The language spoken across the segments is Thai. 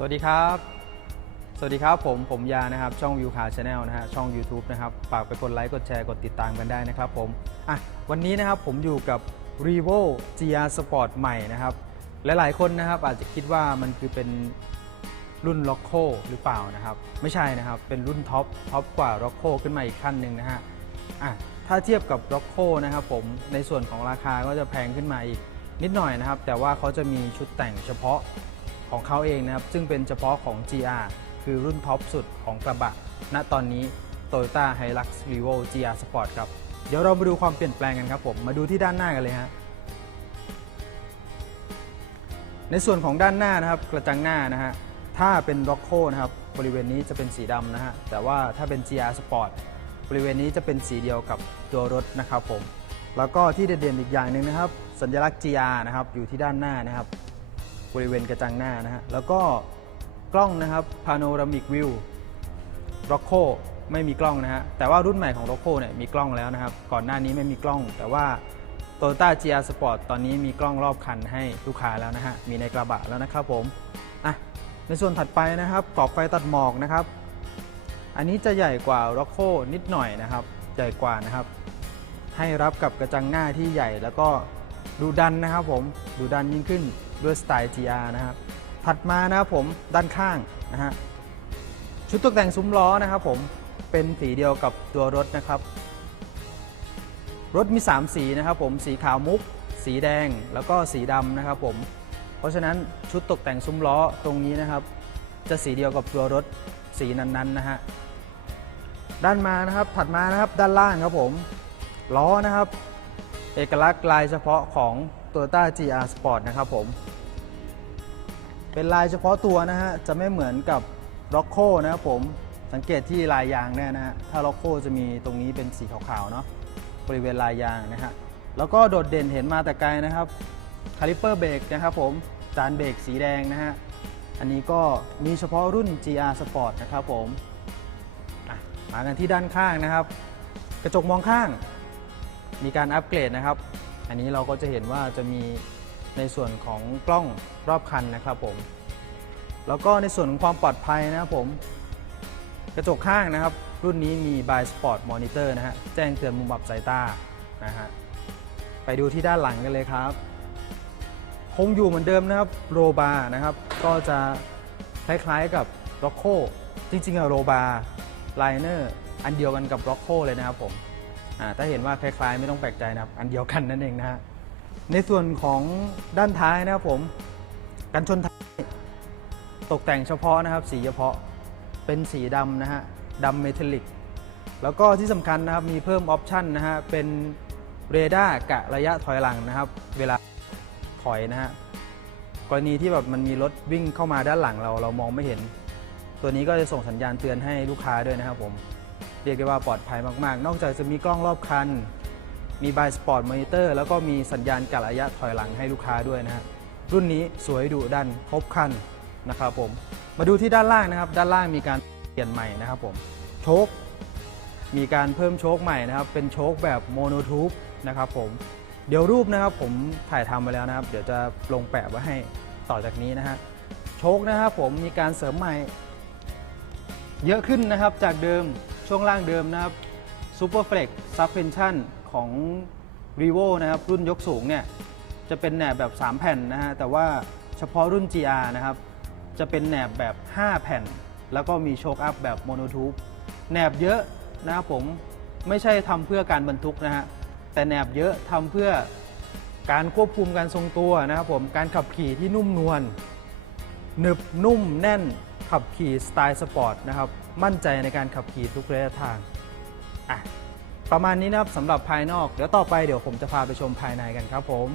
สวัสดีครับ สวัสดีครับผม ผมยานะครับ ช่องวิวคาชาแนลนะฮะ ช่อง YouTube นะครับ ฝากไปกดไลค์ กดแชร์ กดติดตามกันได้นะครับผม อะ วันนี้นะครับผมอยู่กับ r e v o GR Sport ใหม่นะครับ หลายๆคนนะครับอาจจะคิดว่ามันคือเป็นรุ่น r o c k o หรือเปล่านะครับ ไม่ใช่นะครับ เป็นรุ่นท็อป ท็อปกว่า r o c k o ขึ้นมาอีกขั้นหนึ่งนะฮะ อะ ถ้าเทียบกับ r o c k o นะครับผม ในส่วนของราคาก็จะแพงขึ้นมาอีกนิดหน่อยนะครับ แต่ว่าเขาจะมีชุดแต่งเฉพาะ ของเขาเองนะครับ ซึ่งเป็นเฉพาะของ GR คือรุ่นท็อปสุดของกระบะ ณ ตอนนี้ Toyota Hilux Revo GR Sport ครับ เดี๋ยวเรามาดูความเปลี่ยนแปลงกันครับผม มาดูที่ด้านหน้ากันเลยฮะ ในส่วนของด้านหน้านะครับ กระจังหน้านะฮะ ถ้าเป็น r o c k o นะครับ บริเวณนี้จะเป็นสีดำนะฮะ แต่ว่าถ้าเป็น GR Sport บริเวณนี้จะเป็นสีเดียวกับตัวรถนะครับผม แล้วก็ที่เด่นๆอีกอย่างหนึ่งนะครับ สัญลักษณ์ GR นะครับ อยู่ที่ด้านหน้านะครับ บริเวณกระจังหน้านะฮะ แล้วก็กล้องนะครับ Panoramic View r o c k o ไม่มีกล้องนะฮะ แต่ว่ารุ่นใหม่ของ r o c k o เนี่ยมีกล้องแล้วนะครับ ก่อนหน้านี้ไม่มีกล้อง แต่ว่า Toyota GR Sport ตอนนี้มีกล้องรอบคันให้ลูกค้าแล้วนะฮะ มีในกระบะแล้วนะครับผมอะในส่วนถัดไปนะครับกรอบไฟตัดหมอกนะครับ อันนี้จะใหญ่กว่า r o c k o นิดหน่อยนะครับ ใหญ่กว่านะครับ ให้รับกับกระจังหน้าที่ใหญ่แล้วก็ดูดันนะครับผม ดูดันยิ่งขึ้น ด้วยสไตล์ GR นะครับถัดมานะครับผมด้านข้างนะฮะชุดตกแต่งซุ้มล้อนะครับผมเป็นสีเดียวกับตัวรถนะครับ รถมี 3 สีนะครับผมสีขาวมุก สีแดงแล้วก็สีดำนะครับผมเพราะฉะนั้นชุดตกแต่งซุ้มล้อตรงนี้นะครับ จะสีเดียวกับตัวรถสีนั้นๆนะฮะด้านมานะครับถัดมานะครับด้านล่างครับผมล้อนะครับ เอกลักษณ์ลายเฉพาะของ Toyota GR Sport นะครับผม เป็นลายเฉพาะตัวนะฮะ จะไม่เหมือนกับ r o c k o นะครับผม สังเกตที่ลายยางเนี่ยนะฮะ ถ้า r o c k o จะมีตรงนี้เป็นสีขาวๆเนาะ บริเวณลายยางนะฮะ แล้วก็โดดเด่นเห็นมาแต่ไกลนะครับ คาลิเปอร์เบรกนะครับผม จานเบรกสีแดงนะฮะ อันนี้ก็มีเฉพาะรุ่น GR Sport นะครับผมมากันที่ด้านข้างนะครับ กระจกมองข้าง มีการอัปเกรดนะครับ อันนี้เราก็จะเห็นว่าจะมีในส่วนของกล้องรอบคันนะครับผม แล้วก็ในส่วนของความปลอดภัยนะครับผม กระจกข้างนะครับ รุ่นนี้มี by Sport Monitor นะฮะ แจ้งเตือนมุมอับสายตา นะฮะ ไปดูที่ด้านหลังกันเลยครับ คงอยู่เหมือนเดิมนะครับโรบาร์นะครับ ก็จะคล้ายๆกับ r o c k o จริงๆอะโรบาร์ไลเนอร์อันเดียวกันกับ r o c k o เลยนะครับผม ถ้าเห็นว่าคล้ายๆ ไม่ต้องแปลกใจนะครับ อันเดียวกันนั่นเองนะฮะในส่วนของด้านท้ายนะครับผมกันชนท้ายตกแต่งเฉพาะนะครับ สีเฉพาะเป็นสีดำนะฮะดำเมทัลลิก แล้วก็ที่สำคัญนะครับมีเพิ่มออปชันนะฮะเป็นเรดาร์กะระยะถอยหลังนะครับ เวลาถอยนะฮะกรณีที่แบบมันมีรถวิ่งเข้ามาด้านหลังเราเรามองไม่เห็น ตัวนี้ก็จะส่งสัญญาณเตือนให้ลูกค้าด้วยนะครับผม เรียกได้ว่าปลอดภัยมาก ๆ นอกจากจะมีกล้องรอบคัน มีบายสปอร์ตมอนิเตอร์แล้วก็มีสัญญาณกะระยะถอยหลังให้ลูกค้าด้วยนะฮะรุ่นนี้สวยดุดันครบครันนะครับผม มาดูที่ด้านล่างนะครับ ด้านล่างมีการเปลี่ยนใหม่นะครับผมโชคมีการเพิ่มโชคใหม่นะครับ เป็นโชคแบบโมโนทูบนะครับผมเดี๋ยวรูปนะครับผมถ่ายทำไปแล้วนะครับ เดี๋ยวจะลงแปะไว้ให้ต่อจากนี้นะฮะโชคนะครับผมมีการเสริมใหม่ เยอะขึ้นนะครับจากเดิม ช่วงล่างเดิมนะครับ Super Flex Suspension ของ r e v o นะครับ รุ่นยกสูงเนี่ย จะเป็นแหนบแบบ 3 แผ่นนะฮะ แต่ว่าเฉพาะรุ่น GR นะครับ จะเป็นแหนบแบบ 5 แผ่น แล้วก็มีโชคอัพแบบโมโนทูบแหนบเยอะนะครับผมไม่ใช่ทำเพื่อการบรรทุกนะฮะ แต่แหนบเยอะทำเพื่อการควบคุมการทรงตัวนะครับผมการขับขี่ที่นุ่มนวลหนึบนุ่มแน่นขับขี่สไตล์สปอร์ตนะครับ มั่นใจในการขับขี่ทุกระยะทางอะประมาณนี้นะครับสำหรับภายนอกเดี๋ยวต่อไปเดี๋ยวผมจะพาไปชมภายในกันครับผม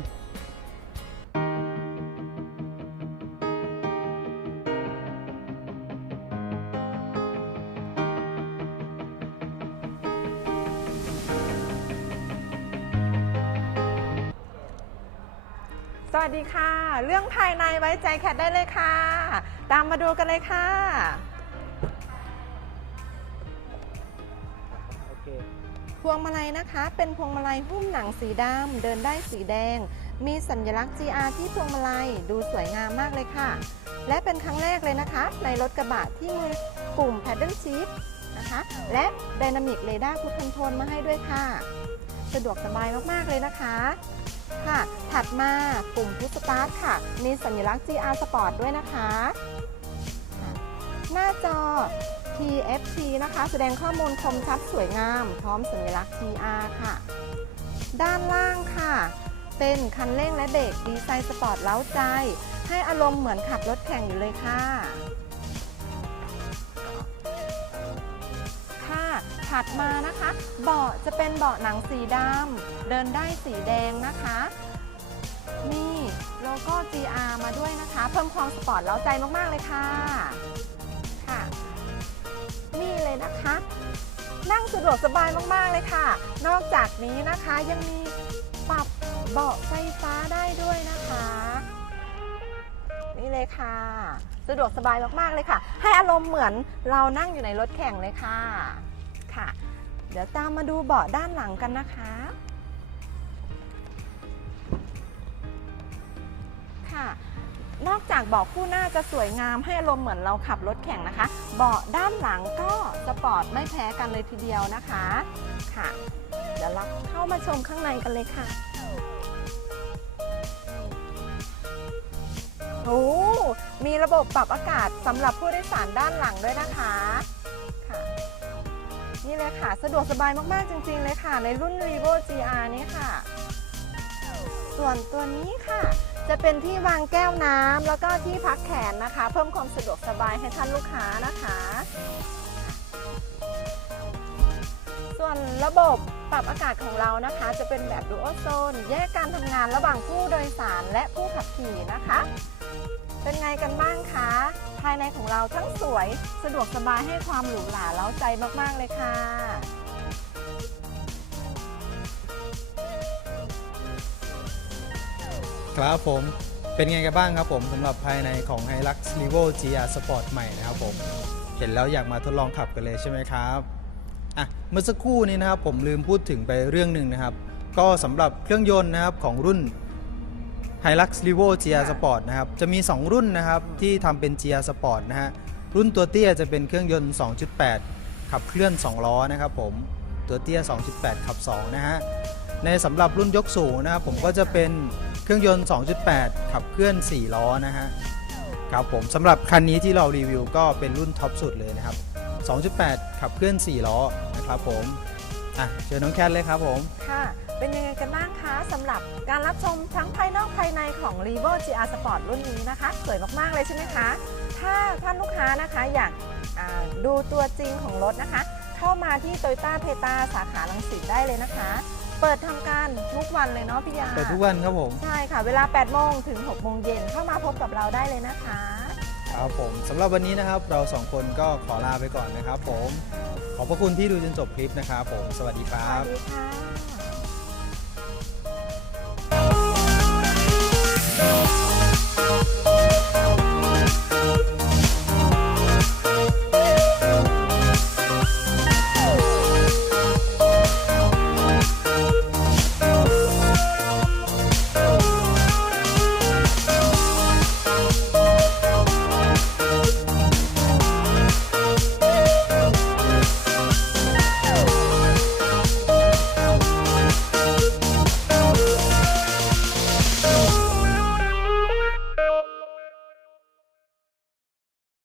สวัสดีค่ะ เรื่องภายในไว้ใจแคทได้เลยค่ะ ตามมาดูกันเลยค่ะ พวงมาลัยนะคะ เป็นพวงมาลัยหุ้มหนังสีดำเดินได้สีแดง มีสัญลักษณ์ GR ที่พวงมาลัยดูสวยงามมากเลยค่ะ และเป็นครั้งแรกเลยนะคะ ในรถกระบะที่มีปุ่ม Paddle Shift นะคะ และ Dynamic Radar Cruise Control มาให้ด้วยค่ะ สะดวกสบายมากๆเลยนะคะค่ะ ถัดมาปุ่ม Push Start ค่ะ มีสัญลักษณ์ GR Sport ด้วยนะคะ หน้าจอ TFT นะคะ แสดงข้อมูลคมชัดสวยงาม พร้อมสัญลักษณ์ TR ค่ะ ด้านล่างค่ะ เป็นคันเร่งและเบรกดีไซน์สปอร์ตเล้าใจ ให้อารมณ์เหมือนขับรถแข่งอยู่เลยค่ะ ค่ะถัดมานะคะ เบาะจะเป็นเบาะหนังสีดำเดินได้สีแดงนะคะนี่โลโก้ GR มาด้วยนะคะ เพิ่มความสปอร์ตเล้าใจมาก ๆ เลยค่ะ เลยนะคะ นั่งสะดวกสบายมากๆเลยค่ะ นอกจากนี้นะคะยังมีปรับเบาะไฟฟ้าได้ด้วยนะคะ นี่เลยค่ะ สะดวกสบายมากๆเลยค่ะ ให้อารมณ์เหมือนเรานั่งอยู่ในรถแข่งเลยค่ะค่ะ เดี๋ยวตามมาดูเบาะด้านหลังกันนะคะค่ะ นอกจากเบาะคู่หน้าจะสวยงามให้อารมณ์เหมือนเราขับรถแข่งนะคะ เบาะด้านหลังก็สปอร์ตไม่แพ้กันเลยทีเดียวนะคะค่ะ เดี๋ยวเราเข้ามาชมข้างในกันเลยค่ะโอ้มีระบบปรับอากาศสำหรับผู้โดยสารด้านหลังด้วยนะคะค่ะ นี่เลยค่ะ สะดวกสบายมากๆจริง ๆ เลยค่ะ ในรุ่น r e v o GR นี้ค่ะ ส่วนตัวนี้ค่ะ จะเป็นที่วางแก้วน้ำแล้วก็ที่พักแขนนะคะ เพิ่มความสะดวกสบายให้ท่านลูกค้านะคะ ส่วนระบบปรับอากาศของเรานะคะ จะเป็นแบบดูโอโซน แยกการทำงานระหว่างผู้โดยสารและผู้ขับขี่นะคะ เป็นไงกันบ้างคะ ภายในของเราทั้งสวยสะดวกสบายให้ความหรูหราเล้าใจมาก ๆ เลยค่ะ ครับผมเป็นไงกันบ้างครับผมสำหรับภายในของ Hilux Revo GR Sport ใหม่นะครับผม เห็นแล้วอยากมาทดลองขับกันเลยใช่ไหมครับอะเมื่อสักครู่นี้นะครับผมลืมพูดถึงไปเรื่องหนึ่งนะครับ ก็สำหรับเครื่องยนต์นะครับของรุ่น Hilux Revo GR Sport นะครับจะมี 2 รุ่นนะครับที่ทำเป็น GR Sport นะฮะรุ่นตัวเตี้ยจะเป็นเครื่องยนต์ 2.8 ขับเคลื่อน 2 ล้อนะครับผมตัวเตี้ย 2.8 ขับ 2 นะฮะในสำหรับรุ่นยกสูงนะครับผมก็จะเป็น เครื่องยนต์ 2.8 ขับเคลื่อน 4 ล้อนะฮะครับผมสำหรับคันนี้ที่เรารีวิวก็เป็นรุ่นท็อปสุดเลยนะครับ 2.8 ขับเคลื่อน 4 ล้อนะครับผมอะเชิญน้องแคทเลยครับผมค่ะ เป็นยังไงกันบ้างคะสำหรับการรับชมทั้งภายนอกภายในของ r e v o GR Sport รุ่นนี้นะคะ สวยมาก ๆ เลยใช่ไหมคะ ถ้าท่านลูกค้านะคะอยากดูตัวจริงของรถนะคะ เข้ามาที่ Toyota p e t a สาขาลังสิตได้เลยนะคะ เปิดทำการทุกวันเลยเนาะพี่ยา เปิดทุกวันครับผมใช่ค่ะ เวลา 8 โมงถึง 6 โมงเย็นเข้ามาพบกับเราได้เลยนะคะ ครับผมสำหรับวันนี้นะครับเราสองคนก็ขอลาไปก่อนนะครับผม ขอบพระคุณที่ดูจนจบคลิปนะครับผม สวัสดีคสรัวับสดีค่ะ